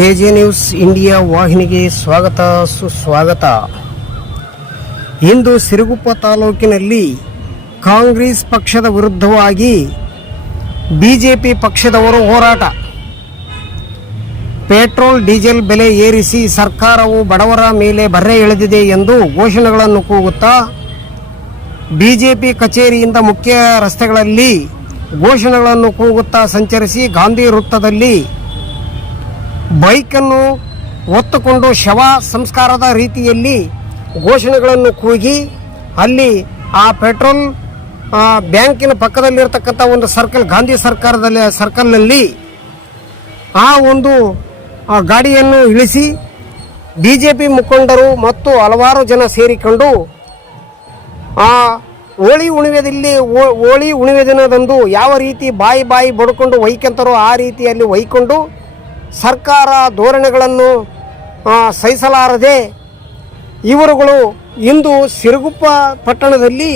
K J news India ವಾಹಿನಿಗೆ ಸ್ವಾಗತ, ಸುಸ್ವಾಗತ. ಇಂದು ಸಿರುಗುಪ್ಪ ತಾಲೂಕಿನಲ್ಲಿ ಕಾಂಗ್ರೆಸ್ ಪಕ್ಷದ ವಿರುದ್ಧವಾಗಿ ಬಿಜೆಪಿ ಪಕ್ಷದವರು ಹೋರಾಟ. ಪೆಟ್ರೋಲ್, ಡೀಸೆಲ್ ಬೆಲೆ ಏರಿಸಿ ಸರ್ಕಾರವು ಬಡವರ ಮೇಲೆ ಬರ್ರೆ ಎಳೆದಿದೆ ಎಂದು ಘೋಷಣೆಗಳನ್ನು ಕೂಗುತ್ತಾ ಬಿಜೆಪಿ ಕಚೇರಿಯಿಂದ ಮುಖ್ಯ ರಸ್ತೆಗಳಲ್ಲಿ ಘೋಷಣೆಗಳನ್ನು ಕೂಗುತ್ತಾ ಸಂಚರಿಸಿ ಗಾಂಧಿ ವೃತ್ತದಲ್ಲಿ ಬೈಕನ್ನು ಒತ್ತುಕೊಂಡು ಶವ ಸಂಸ್ಕಾರದ ರೀತಿಯಲ್ಲಿ ಘೋಷಣೆಗಳನ್ನು ಕೂಗಿ ಅಲ್ಲಿ ಆ ಪೆಟ್ರೋಲ್ ಬ್ಯಾಂಕಿನ ಪಕ್ಕದಲ್ಲಿರತಕ್ಕಂಥ ಒಂದು ಸರ್ಕಲ್, ಗಾಂಧಿ ಸರ್ಕಾರದಲ್ಲಿ, ಸರ್ಕಲ್ನಲ್ಲಿ ಆ ಒಂದು ಗಾಡಿಯನ್ನು ಇಳಿಸಿ ಬಿ ಜೆ ಪಿ ಮುಖಂಡರು ಮತ್ತು ಹಲವಾರು ಜನ ಸೇರಿಕೊಂಡು ಆ ಹೋಳಿ ಉಣಿವೆದಲ್ಲಿ ಹೋ- ಹೋಳಿ ಉಣಿವೆ ದಿನದಂದು ಯಾವ ರೀತಿ ಬಾಯಿ ಬಾಯಿ ಬಡ್ಕೊಂಡು ಒಯ್ಕೊಂತಾರೋ ಆ ರೀತಿಯಲ್ಲಿ ಒಯ್ಕೊಂಡು ಸರ್ಕಾರ ಧೋರಣೆಗಳನ್ನು ಸಹಿಸಲಾರದೆ ಇವರುಗಳು ಇಂದು ಸಿರುಗುಪ್ಪ ಪಟ್ಟಣದಲ್ಲಿ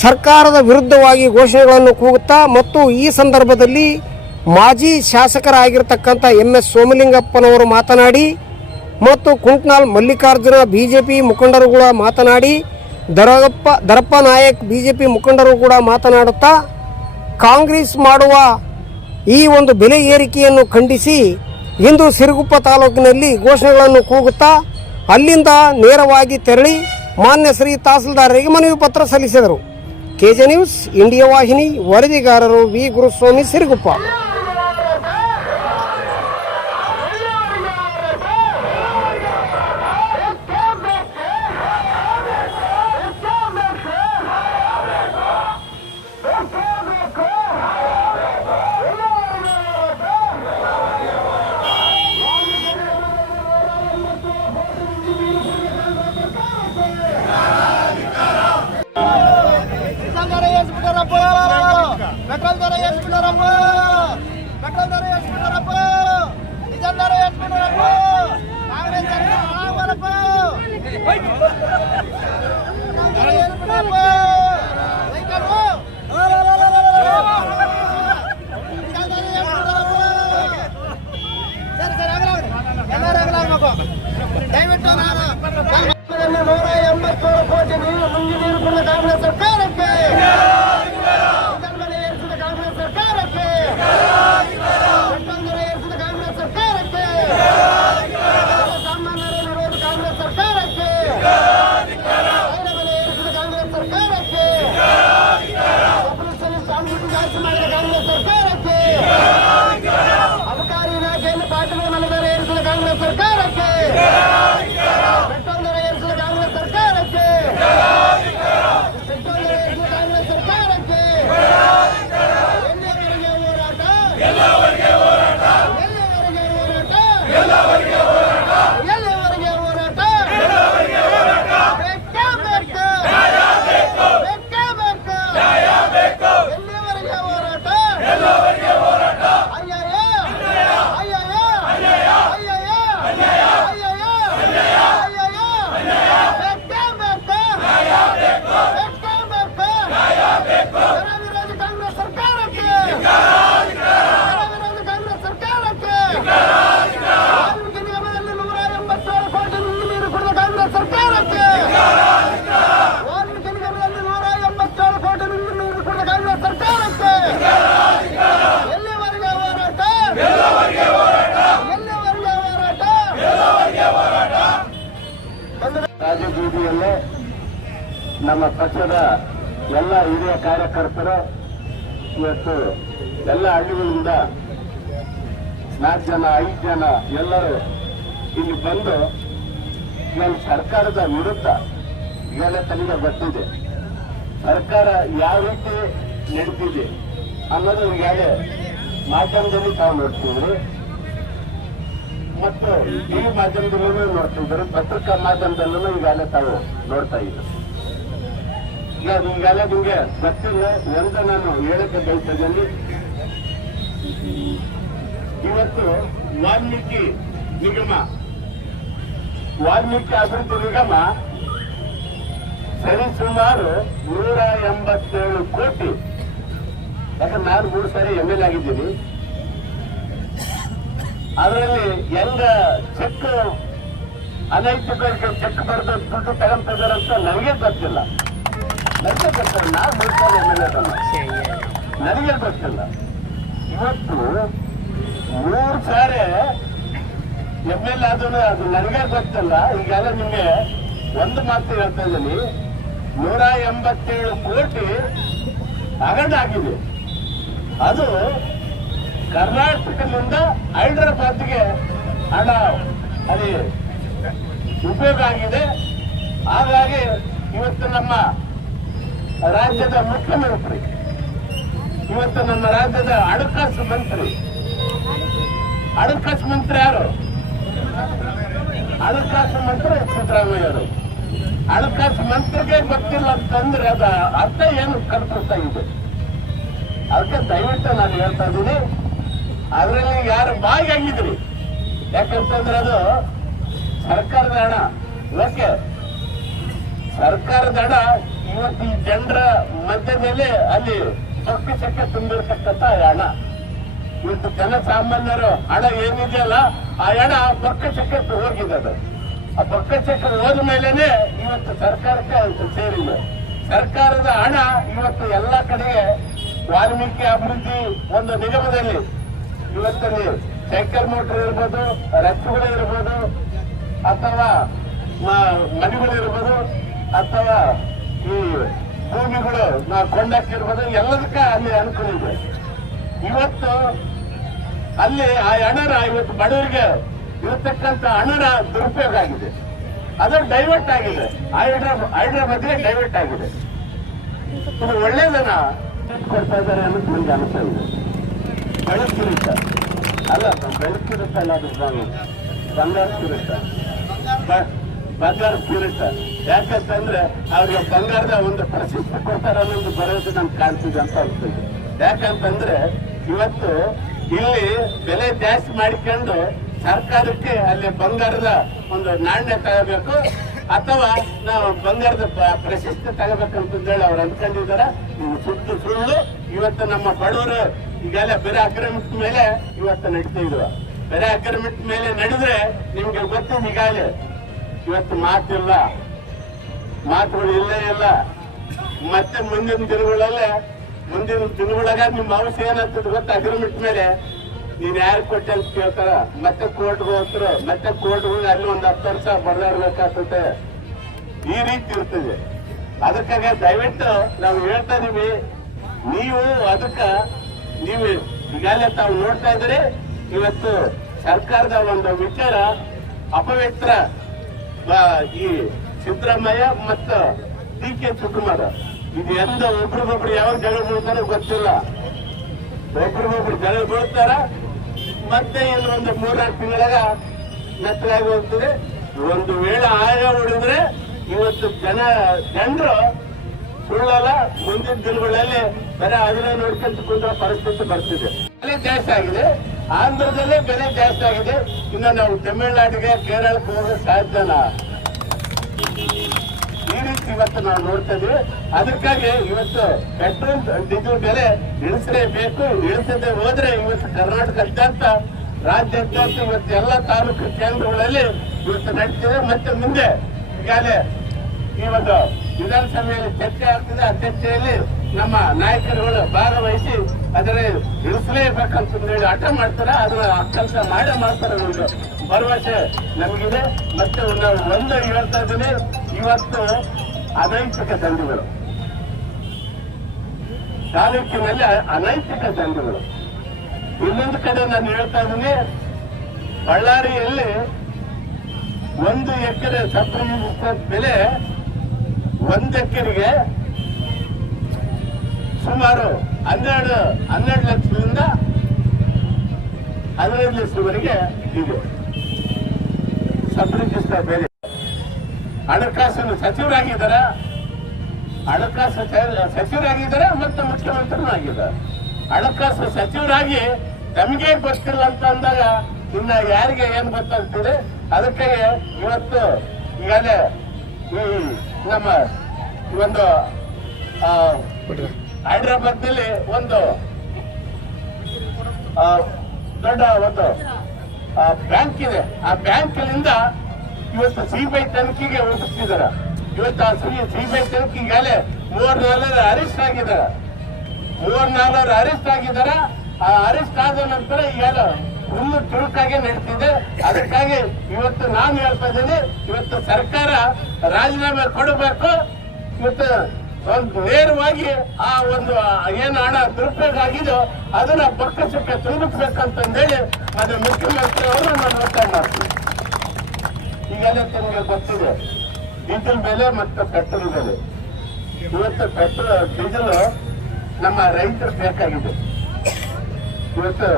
ಸರ್ಕಾರದ ವಿರುದ್ಧವಾಗಿ ಘೋಷಣೆಗಳನ್ನು ಕೂಗುತ್ತಾ ಮತ್ತು ಈ ಸಂದರ್ಭದಲ್ಲಿ ಮಾಜಿ ಶಾಸಕರಾಗಿರ್ತಕ್ಕಂಥ ಎಂ ಎಸ್ ಸೋಮಲಿಂಗಪ್ಪನವರು ಮಾತನಾಡಿ ಮತ್ತು ಕುಂಟ್ನಾಲ್ ಮಲ್ಲಿಕಾರ್ಜುನ ಬಿಜೆಪಿ ಮುಖಂಡರು ಕೂಡ ಮಾತನಾಡಿ ದರಪ್ಪ ದರಪ್ಪ ನಾಯಕ್ ಬಿಜೆಪಿ ಮುಖಂಡರು ಕೂಡ ಮಾತನಾಡುತ್ತಾ, ಕಾಂಗ್ರೆಸ್ ಮಾಡುವ ಈ ಒಂದು ಬೆಲೆ ಏರಿಕೆಯನ್ನು ಖಂಡಿಸಿ ಇಂದು ಸಿರುಗುಪ್ಪ ತಾಲೂಕಿನಲ್ಲಿ ಘೋಷಣೆಗಳನ್ನು ಕೂಗುತ್ತಾ ಅಲ್ಲಿಂದ ನೇರವಾಗಿ ತೆರಳಿ ಮಾನ್ಯ ಶ್ರೀ ತಹಸೀಲ್ದಾರರಿಗೆ ಮನವಿ ಪತ್ರ ಸಲ್ಲಿಸಿದರು. ಕೆಜೆ ನ್ಯೂಸ್, ಇಂಡಿಯಾ ವಾಹಿನಿ, ವರದಿಗಾರರು ವಿ ಗುರುಸ್ವಾಮಿ ಸಿರುಗುಪ್ಪ. వేసుకుంటారమ్మా పెట్రోల్ ధర వేసుకుంటారమ్మా పెట్రోల్ ధర వేసుకుంటారమ్మా డీజిల్ ధర వేసుకుంటారమ్మా కాంగ్రెస్ సరే సరే అగలాగ ರಾಜಬೀದಿಯಲ್ಲೇ ನಮ್ಮ ಪಕ್ಷದ ಎಲ್ಲ ಹಿರಿಯ ಕಾರ್ಯಕರ್ತರು ಇವತ್ತು ಎಲ್ಲ ಹಳ್ಳಿಗಳಿಂದ ನಾಲ್ಕು ಜನ, ಐದು ಜನ ಎಲ್ಲರೂ ಇಲ್ಲಿ ಬಂದು ನಮ್ಮ ಸರ್ಕಾರದ ವಿರುದ್ಧ ಈಗೆಲ್ಲ ತನಗೆ ಬರ್ತಿದೆ ಸರ್ಕಾರ ಯಾವ ರೀತಿ ನಡೆದಿದೆ ಅನ್ನೋದು ಈಗಾಗಲೇ ಮಾಧ್ಯಮದಲ್ಲಿ ತಾವು ನೋಡ್ತಿದ್ರಿ ಮತ್ತು ಈ ಮಾಧ್ಯಮದಲ್ಲೂ ನೋಡ್ತಿದ್ರು ಪತ್ರಿಕಾ ಮಾಧ್ಯಮದಲ್ಲೂ ಈಗಾಗಲೇ ತಾವು ನೋಡ್ತಾ ಇದ್ರು ಈಗ ಈಗಾಗಲೇ ನಿಮಗೆ ಗೊತ್ತಿಲ್ಲ. ಎಂದು ನಾನು ಹೇಳಕ್ಕೆ ಬಯಸಿದ್ದೀನಿ ಇವತ್ತು ವಾಲ್ಮೀಕಿ ನಿಗಮ, ವಾಲ್ಮೀಕಿ ಅಭಿವೃದ್ಧಿ ನಿಗಮ ಸರಿಸುಮಾರು ನೂರ ಎಂಬತ್ತೇಳು ಕೋಟಿ, ಯಾಕಂದ್ರೆ ನಾನು ಮೂರು ಸಾರಿ ಎಂ ಎಲ್ ಆಗಿದ್ದೀನಿ. ಅದರಲ್ಲಿ ಹೆಂಗ ಚೆಕ್ ಅನೈತಿಕ ಚೆಕ್ ಬರೆದು ದುಡ್ಡು ಅಂತ ನನಗೆ ಗೊತ್ತಿಲ್ಲ. ನನಗೆ ಗೊತ್ತಿಲ್ಲ. ನಾ ಮುಳ್ತಾನೆ ಎಂ ಎಲ್ ನನಗೆ ಗೊತ್ತಿಲ್ಲ. ಇವತ್ತು ಮೂರು ಸಾರಿ ಎಂ ಎಲ್ ಅದು ನನಗೆ ಗೊತ್ತಿಲ್ಲ. ಈಗೆಲ್ಲ ನಿಮಗೆ ಒಂದು ಮಾತು ಹೇಳ್ತಾ ಇದ್ದೀನಿ. ನೂರ ಎಂಬತ್ತೇಳು ಕೋಟಿ ಅಗಂಡ ಆಗಿದೆ. ಅದು ಕರ್ನಾಟಕದಿಂದ ಹೈದರಾಬಾದ್ಗೆ ಹಣ, ಅಲ್ಲಿ ಉಪಯೋಗ ಆಗಿದೆ. ಹಾಗಾಗಿ ಇವತ್ತು ನಮ್ಮ ರಾಜ್ಯದ ಮುಖ್ಯಮಂತ್ರಿ, ಇವತ್ತು ನಮ್ಮ ರಾಜ್ಯದ ಹಣಕಾಸು ಮಂತ್ರಿ. ಹಣಕಾಸು ಮಂತ್ರಿ ಯಾರು? ಹಣಕಾಸು ಮಂತ್ರಿ ಸಿದ್ದರಾಮಯ್ಯರು ಹಣಕಾಸು ಮಂತ್ರಿಗೆ ಗೊತ್ತಿಲ್ಲ ಅಂತಂದ್ರೆ ಅದ ಅರ್ಥ ಏನು ಕಲ್ಪಿಸ್ತಾ ಇದೆ. ಅದಕ್ಕೆ ದಯವಿಟ್ಟು ನಾನು ಹೇಳ್ತಾ ಇದ್ದೀನಿ. ಅದರಲ್ಲಿ ಯಾರು ಭಾಗಿಯಾಗಿದ್ರಿ ಯಾಕಂತಂದ್ರೆ ಅದು ಸರ್ಕಾರದ ಹಣ. ಲೋಕೆ ಸರ್ಕಾರದ ಹಣ ಇವತ್ತು ಜನರ ಮಧ್ಯದಲ್ಲಿ ಅಲ್ಲಿ ಪಕ್ಷಕ್ಕೆ ತುಂಬಿರ್ತಕ್ಕಂಥ ಹಣ. ಇವತ್ತು ಜನಸಾಮಾನ್ಯರು ಹಣ ಏನಿದೆಯಲ್ಲ ಆ ಹಣ ಪೊಕ್ಕ ಹೋಗಿದೆ ಅದು. ಆ ಪಕ್ಕಚಕ್ಕೆ ಹೋದ ಮೇಲೆನೆ ಇವತ್ತು ಸರ್ಕಾರಕ್ಕೆ ಸೇರಿದೆ. ಸರ್ಕಾರದ ಹಣ ಇವತ್ತು ಎಲ್ಲ ಕಡೆಗೆ ವಾಲ್ಮೀಕಿ ಅಭಿವೃದ್ಧಿ ಒಂದು ನಿಗಮದಲ್ಲಿ ಇವತ್ತಲ್ಲಿ ಸೈಕಲ್ ಮೋಟರ್ ಇರ್ಬೋದು, ರಸ್ತೆಗಳು ಇರ್ಬೋದು, ಅಥವಾ ಮನೆಗಳು ಇರ್ಬೋದು, ಅಥವಾ ಈ ಭೂಮಿಗಳು ನಾವು ಕೊಂಡಾಕಿರ್ಬೋದು ಎಲ್ಲದಕ್ಕ ಅಲ್ಲಿ ಅನುಕೂಲ ಇದೆ. ಇವತ್ತು ಅಲ್ಲಿ ಆ ಹಣರ ಇವತ್ತು ಬಡವರಿಗೆ ಇರತಕ್ಕಂತ ಹಣರ ದುರುಪಯೋಗ ಆಗಿದೆ. ಅದು ಡೈವರ್ಟ್ ಆಗಿದೆ. ಹೈಡ್ರಾಬಾದ್ಗೆ ಡೈವರ್ಟ್ ಆಗಿದೆ. ಒಳ್ಳೇದನ್ನ ಕೊಡ್ತಾ ಇದ್ದಾರೆ ಅನ್ನೋದು ನನಗೆ ಅನಿಸ್ತಾ ಇದೆ. ಬೆಳಕಿರುತ್ತ. ಅಲ್ಲ ಬೆಳಕಿರುತ್ತ ಅಲ್ಲ ಅದು ಬಂಗಾರ ಬ- ಬಂಗಾರ ಕಿರುತ್ತ ಯಾಕಂತಂದ್ರೆ ಅವ್ರಿಗೆ ಬಂಗಾರದ ಒಂದು ಪ್ರಶಸ್ತಿ ಕೊಡ್ತಾರ ಅನ್ನೋದು ಭರವಸೆ ನಮ್ಗೆ ಕಾಣ್ತಿದೆ ಅಂತ ಅನ್ಸ್ತದೆ ಯಾಕಂತಂದ್ರೆ ಇವತ್ತು ಇಲ್ಲಿ ಬೆಲೆ ಜಾಸ್ತಿ ಮಾಡಿಕೊಂಡು ಸರ್ಕಾರಕ್ಕೆ ಅಲ್ಲಿ ಬಂಗಾರದ ಒಂದು ನಾಣ್ಯ ತಗೋಬೇಕು. ಅಥವಾ ನಾವು ಬಂಗಾರದ ಪ್ರಶಸ್ತಿ ತಗೋಬೇಕಂತಂದೇಳಿ ಅವ್ರು ಅಂದ್ಕೊಂಡಿದಾರ ಇದು ಸುತ್ತು ಸುಳ್ಳು, ಇವತ್ತು ನಮ್ಮ ಬಡವರು ಈಗೆಲ್ಲ ಬೇರೆ ಅಗ್ರಿಮೆಂಟ್ ಮೇಲೆ ಇವತ್ತು ನಡೀತಾ ಇದ್ವ ಬೇರೆ ಅಗ್ರಿಮೆಂಟ್ ಮೇಲೆ ನಡೆದ್ರೆ ನಿಮ್ಗೆ ಗೊತ್ತಿದೆ ಈಗಾಗಲೇ ಇವತ್ತು ಮಾತಿಲ್ಲ. ಮಾತುಗಳು ಇಲ್ಲೇ ಇಲ್ಲ. ಮತ್ತೆ ಮುಂದಿನ ದಿನಗಳಲ್ಲೇ, ಮುಂದಿನ ದಿನಗಳಾಗ ನಿಮ್ಮ ಅವಶ್ಯ ಏನಾಗ್ತದೆ ಗೊತ್ತ? ಅಗ್ರಿಮೆಂಟ್ ಮೇಲೆ. ನೀನ್ ಯಾರು ಕೊಟ್ಟೆ ಅಂತ ಕೇಳ್ತಾರ? ಮತ್ತೆ ಕೋರ್ಟ್ ಹೋಗ್ತಾರೆ. ಮತ್ತೆ ಕೋರ್ಟ್ ಹೋಗಿ ಅಲ್ಲಿ ಒಂದ್ ಹತ್ತು ವರ್ಷ ಬರಲಾಡ್ಬೇಕಾಗ್ತದೆ ಈ ರೀತಿ ಇರ್ತದೆ. ಅದಕ್ಕಾಗಿ ದಯವಿಟ್ಟು ನಾವು ಹೇಳ್ತಾ ಇದೀವಿ. ನೀವು ಅದಕ್ಕ ನೀವು ಈಗಾಗಲೇ ತಾವು ನೋಡ್ತಾ ಇದ್ರಿ ಇವತ್ತು ಸರ್ಕಾರದ ಒಂದು ವಿಚಾರ ಅಪವಿತ್ರ ಈ ಸಿದ್ದರಾಮಯ್ಯ ಮತ್ತು ಡಿ ಕೆ ಶಿವಕುಮಾರ್. ಇದು ಎಂದ ಒಬ್ರಿಗೊಬ್ರು ಯಾವಾಗ ಜಗಳ ಬೀಳ್ತಾರೋ ಗೊತ್ತಿಲ್ಲ. ಒಬ್ರಿಗೊಬ್ರು ಜಗಳ ಬೀಳ್ತಾರ ಮತ್ತೆ ಇನ್ನೊಂದು ಮೂರ್ನಾಲ್ಕು ತಿಂಗಳಾಗ ಮೆತ್ತಗಾಗಿ ಹೋಗ್ತದೆ. ಒಂದು ವೇಳೆ ಆಯ ಹೊಡಿದ್ರೆ ಇವತ್ತು ಜನ, ಜನರು ಸುಳ್ಳಲ್ಲ, ಮುಂದಿನ ದಿನಗಳಲ್ಲಿ ಬೆಲೆ ಅದನ್ನ ನೋಡ್ಕೊಂತ ಪರಿಸ್ಥಿತಿ ಬರ್ತಿದೆ. ಬೆಲೆ ಜಾಸ್ತಿ ಆಗಿದೆ. ಆಂಧ್ರದಲ್ಲೇ ಬೆಲೆ ಜಾಸ್ತಿ ಆಗಿದೆ. ಇನ್ನು ನಾವು ತಮಿಳುನಾಡಿಗೆ, ಕೇರಳಕ್ಕೆ ಹೋಗೋ ಸಾಧ್ಯನಾ? ಇವತ್ತು ನಾವು ನೋಡ್ತಾ ಇದೀವಿ ಅದಕ್ಕಾಗಿ ಇವತ್ತು ಪೆಟ್ರೋಲ್, ಡೀಸೆಲ್ ಬೆಲೆ ಇಳಿಸಲೇಬೇಕು. ಇಳಿಸದೆ ಹೋದ್ರೆ ಇವತ್ತು ಕರ್ನಾಟಕದಾದ್ಯಂತ ರಾಜ್ಯಾದ್ಯಂತ ಇವತ್ತು ಎಲ್ಲ ತಾಲೂಕು ಕೇಂದ್ರಗಳಲ್ಲಿ ಇವತ್ತು ನಡೀತಿದೆ ಮತ್ತೆ ಮುಂದೆ ಈಗಾಗಲೇ ಈ ವಿಧಾನಸಭೆಯಲ್ಲಿ ಚರ್ಚೆ ಆಗ್ತಿದೆ. ಆ ಚರ್ಚೆಯಲ್ಲಿ ನಮ್ಮ ನಾಯಕರುಗಳು ಭಾಗವಹಿಸಿ ಅದರ ಇಳಿಸಲೇಬೇಕಂತ ಹೇಳಿ ಹಠ ಮಾಡ್ತಾರೆ. ಆ ಕೆಲಸ ಮಾಡೇ ಮಾಡ್ತಾರೆ. ಒಂದು ಭರವಸೆ ನಮಗಿದೆ. ಮತ್ತೆ ನಾವು ಒಂದು ಹೇಳ್ತಾ ಇದ್ದೀನಿ. ಇವತ್ತು ಅನೈತಿಕ ದಂಧೆಗಳು. ತಾಲೂಕಿನಲ್ಲಿ ಅನೈತಿಕ ದಂಧೆಗಳು. ಇನ್ನೊಂದು ಕಡೆ ನಾನು ಹೇಳ್ತಾ ಇದ್ದೀನಿ, ಬಳ್ಳಾರಿಯಲ್ಲಿ ಒಂದು ಎಕರೆ ಸಬ್ಸಿಡಿ ಬೆಲೆ ಒಂದು ಎಕರೆಗೆ ಸುಮಾರು ಹನ್ನೆರಡು ಹನ್ನೆರಡು ಲಕ್ಷದಿಂದ ಹದಿನೈದು ಲಕ್ಷದವರೆಗೆ ಇದೆ. ಸಬ್ ರಿಜಿಸ್ಟರ್ ಬೆಲೆ. ಹಣಕಾಸಿನ ಸಚಿವರಾಗಿದ್ದಾರೆ. ಹಣಕಾಸು ಸಚಿವರಾಗಿದ್ದಾರೆ ಮತ್ತು ಮುಖ್ಯಮಂತ್ರಿನೂ ಆಗಿದ್ದಾರೆ. ಹಣಕಾಸು ಸಚಿವರಾಗಿ ನಮಗೆ ಗೊತ್ತಿಲ್ಲ ಅಂತ ಅಂದಾಗ ಇನ್ನ ಯಾರಿಗೆ ಏನ್ ಗೊತ್ತಾಗ್ತದೆ ಅದಕ್ಕೆ ಇವತ್ತು ಈಗಾಗಲೇ ಈ ನಮ್ಮ ಒಂದು ಆ, ಹೈದರಾಬಾದ್ನಲ್ಲಿ ಒಂದು ದೊಡ್ಡ ಒಂದು ಬ್ಯಾಂಕ್ ಇದೆ. ಆ ಬ್ಯಾಂಕಿನಿಂದ ಇವತ್ತು ಸಿಬಿಐ ತನಿಖೆಗೆ ಒಪ್ಪಿಸಿದಾರ ಇವತ್ತು ಆ ಸಿಬಿಐ ತನಿಖೆಗಾಲೇ ಮೂವರ್ ನಾಲ್ವರು ಅರೆಸ್ಟ್ ಆಗಿದ್ದಾರೆ. ಮೂವರ್ ನಾಲ್ವರು ಅರೆಸ್ಟ್ ಆಗಿದಾರ ಆ ಅರೆಸ್ಟ್ ಆದ ನಂತರ ಈಗೆಲ್ಲ ಹುಲ್ಲು ಚುರುಕಾಗಿ ನಡೀತಿದೆ. ಅದಕ್ಕಾಗಿ ಇವತ್ತು ನಾನು ಹೇಳ್ತಾ ಇದ್ದೀನಿ, ಇವತ್ತು ಸರ್ಕಾರ ರಾಜೀನಾಮೆ ಕೊಡಬೇಕು. ಇವತ್ತು ಒಂದು ನೇರವಾಗಿ ಆ ಒಂದು ಏನು ಹಣ ದುರುಪಯೋಗ ಅದನ್ನ ಅದನ್ನ ಬೊಕ್ಕಸಕ್ಕೆ ತುಂಬಿಸ್ಬೇಕಂತಂದೇಳಿ ಅದು ಮುಖ್ಯಮಂತ್ರಿ ಅವರು ನಾನು ಒತ್ತಾಯ ಮಾಡ್ತೀನಿ. ಈಗೆಲ್ಲ ತಮಗೆ ಗೊತ್ತಿದೆ ಡೀಸೆಲ್ ಬೆಲೆ ಮತ್ತು ಪೆಟ್ರೋಲ್ ಬೆಲೆ ಇವತ್ತು ಪೆಟ್ರೋಲ್ ಡೀಸೆಲ್ ನಮ್ಮ ರೈತರು ಬೇಕಾಗಿದೆ. ಇವತ್ತು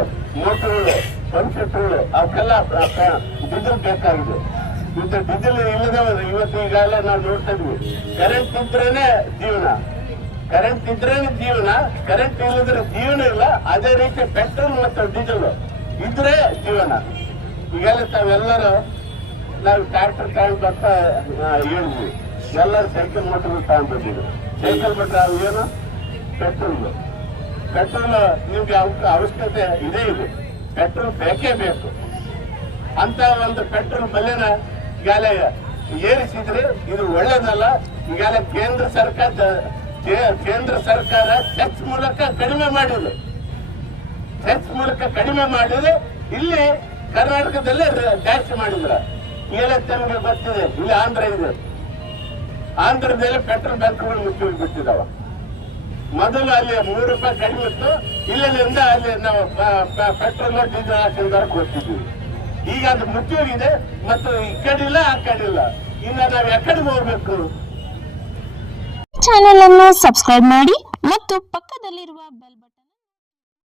ಮೋಟರ್ಗಳು ಪಂಪ್ಸೆಟ್ಗಳು ಅವಕ್ಕೆಲ್ಲ ಡೀಸೆಲ್ ಬೇಕಾಗಿದೆ. ಇವತ್ತು ಡೀಸೆಲ್ ಇಲ್ಲದವರು ಇವತ್ತು ಈಗಾಗಲೇ ನಾವು ನೋಡ್ತಾ ಇದ್ವಿ. ಕರೆಂಟ್ ಇದ್ರೇನೆ ಜೀವನ. ಕರೆಂಟ್ ಇದ್ರೇನೆ ಜೀವನ. ಕರೆಂಟ್ ಇಲ್ಲದ್ರೆ ಜೀವನ ಇಲ್ಲ. ಅದೇ ರೀತಿ ಪೆಟ್ರೋಲ್ ಮತ್ತು ಡೀಸೆಲ್ ಇದ್ರೆ ಜೀವನ. ಈಗೆಲ್ಲ ತಾವೆಲ್ಲರೂ ನಾವು ಟ್ರ್ಯಾಕ್ಟರ್ ತಗೊಂಡು ಆ, ಹೇಳಿದ್ವಿ. ಎಲ್ಲರೂ ಸೈಕಲ್ ಮೋಟರ್ ತಗೊಂಡು ಬಂದಿದ್ರು. ಸೈಕಲ್ ಮೋಟರ್ ಅದು ಏನು? ಪೆಟ್ರೋಲ್. ಪೆಟ್ರೋಲ್ ನಿಮ್ಗೆ ಅವಕ- ಅವಶ್ಯಕತೆ ಇದೇ ಇದೆ. ಪೆಟ್ರೋಲ್ ಬೇಕೇ ಬೇಕು. ಅಂತ ಒಂದು ಪೆಟ್ರೋಲ್ ಬೆಲೆನ ಈಗಾಗಲೇ ಏರಿಸಿದ್ರೆ ಇದು ಒಳ್ಳೇದಲ್ಲ. ಈಗಾಗಲೇ ಕೇಂದ್ರ ಸರ್ಕಾರ ಕೇಂದ್ರ ಸರ್ಕಾರ ಸೆಸ್ ಮೂಲಕ ಕಡಿಮೆ ಮಾಡಿದೆ. ಸೆಸ್ ಮೂಲಕ ಕಡಿಮೆ ಮಾಡಿದ್ರೆ ಇಲ್ಲಿ ಕರ್ನಾಟಕದಲ್ಲೇ ಜಾಸ್ತಿ ಮಾಡಿದ್ರ. ತಮಗೆ ಗೊತ್ತಿದೆ ಇಲ್ಲಿ ಆಂಧ್ರ ಇದೆ. ಆಂಧ್ರದಲ್ಲಿ ಪೆಟ್ರೋಲ್ ಬ್ಯಾಂಕ್ಗಳು ಮುಚ್ಚಿ ಬಿಟ್ಟಿದಾವ ಮೊದಲು ಅಲ್ಲಿ ಮೂರು ರೂಪಾಯಿ ಕಡಿಮೆ ಇತ್ತು. ಇಲ್ಲಿಂದ ಅಲ್ಲಿ ನಾವು ಪೆಟ್ರೋಲ್ ಡೀಸೆಲ್ ಹಾಕಿದ್ದಾರೆ ಕೊಡ್ತಿದ್ವಿ ಈಗ ಅದು ಮುಚ್ಚೋಗಿದೆ ಮತ್ತು ಈ ಕಡಿಲ್ಲ ಆ ಕಡಿಲ್ಲ ಇನ್ನ ನಾವು ಎಕಡೆ ಹೋಗ್ಬೇಕು? ಚಾನೆಲ್ ಅನ್ನು ಸಬ್ಸ್ಕ್ರೈಬ್ ಮಾಡಿ ಮತ್ತು ಪಕ್ಕದಲ್ಲಿರುವ ಬೆಲ್